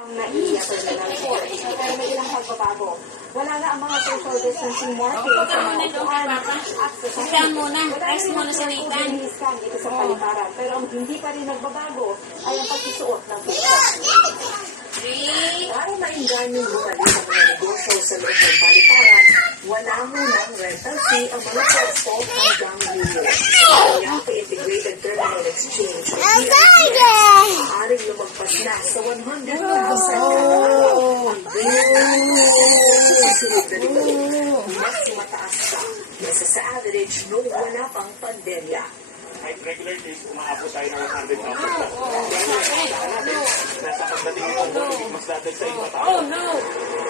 Ang naiiyak ko na ng court, pero may ilang pagbabago. Wala na ang mga social distancing markings sa mga upuan at sa Saan muna? Rest muna sa Nathan. dito sa paliparan. Pero ang hindi pa rin nagbabago ay ang pagsusuot ng face. Para maingganyo bumalik ang mga negosyo sa loob ng paliparan, wala munang rental fee ang mga pwesto hanggang Luyo. Kaya ang Integrated Terminal Exchange o TRTX, maaaring lumagpas na sa 100,000 susunod na linggo. Mas mataas pa kaysa sa average noong wala pang pandemya. Kahit regular days, umaabot tayo ng 100,000. Nasa pagdating ng pandemic, mas dadag sa iba tayo.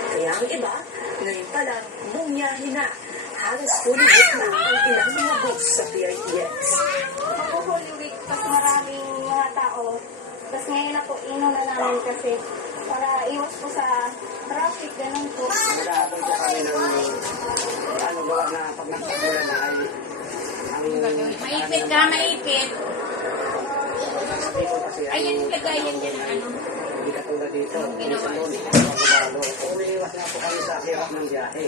Kaya ang iba, ngayon pa lang, bumiyahe na. Halos fully booked na ang ilang mga bus sa PRTX. Ako Holy Week, mas maraming mga tao. Tapos ngayon na po, ino na namin kasi para iwas po sa traffic, ganun po. Nag-aabang po kami ng gawa na pag nagpagulan na ay Maipit ka, maipit. dito kasi Ayun, lagayan dyan ang ano. hindi katulad dito. Ginawa Doon, nila. pagkabalo. Umiiwas nga po kami sa hirap ng biyahe.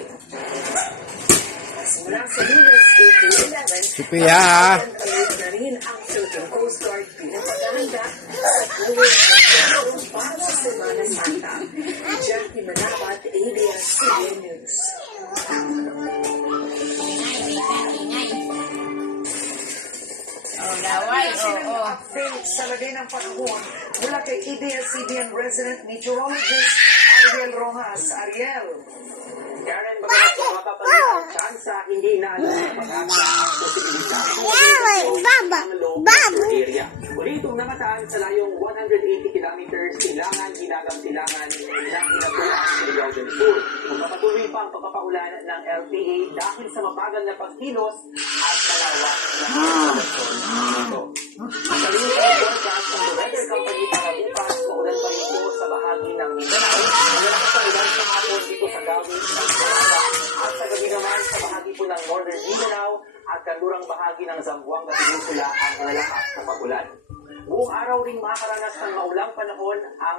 Mula sa Lunes, April 11, Sophia, ha? Pagkalit na rin ang Philippine Coast Guard bilang paghahanda sa buwis ng para sa Semana Santa. Jackie Manapat, ABS-CBN News. Ingay, ingay. Oh, laway, oo. Update sa lagay ng panahon mula kay ABS-CBN resident meteorologist Ariel Rojas. Ariel. Karen, magandang po mapapalit ang tsansa, hindi na alam ang pag-asa ang posibilidad ng area. Muli itong namataan sa layong 180 kilometers, silangan ng inabuan sa Ligaw del Sur. Magpapatuloy pa ang pagpapaulan ng LPA dahil sa mabagal na pagkilos at malawak na instalasyon nito. Sa linis ng forecast ng The Weather Company para bukas, maulan pa rin po sa bahagi ng Mindanao. Malakas pa ulan sa hapon dito sa gawin ng Sarasa at sa gabi naman sa bahagi po ng Northern Mindanao at kanlurang bahagi ng Zamboanga Peninsula ang malalakas na pagulan. Buong araw ring makakaranas ng maulang panahon ang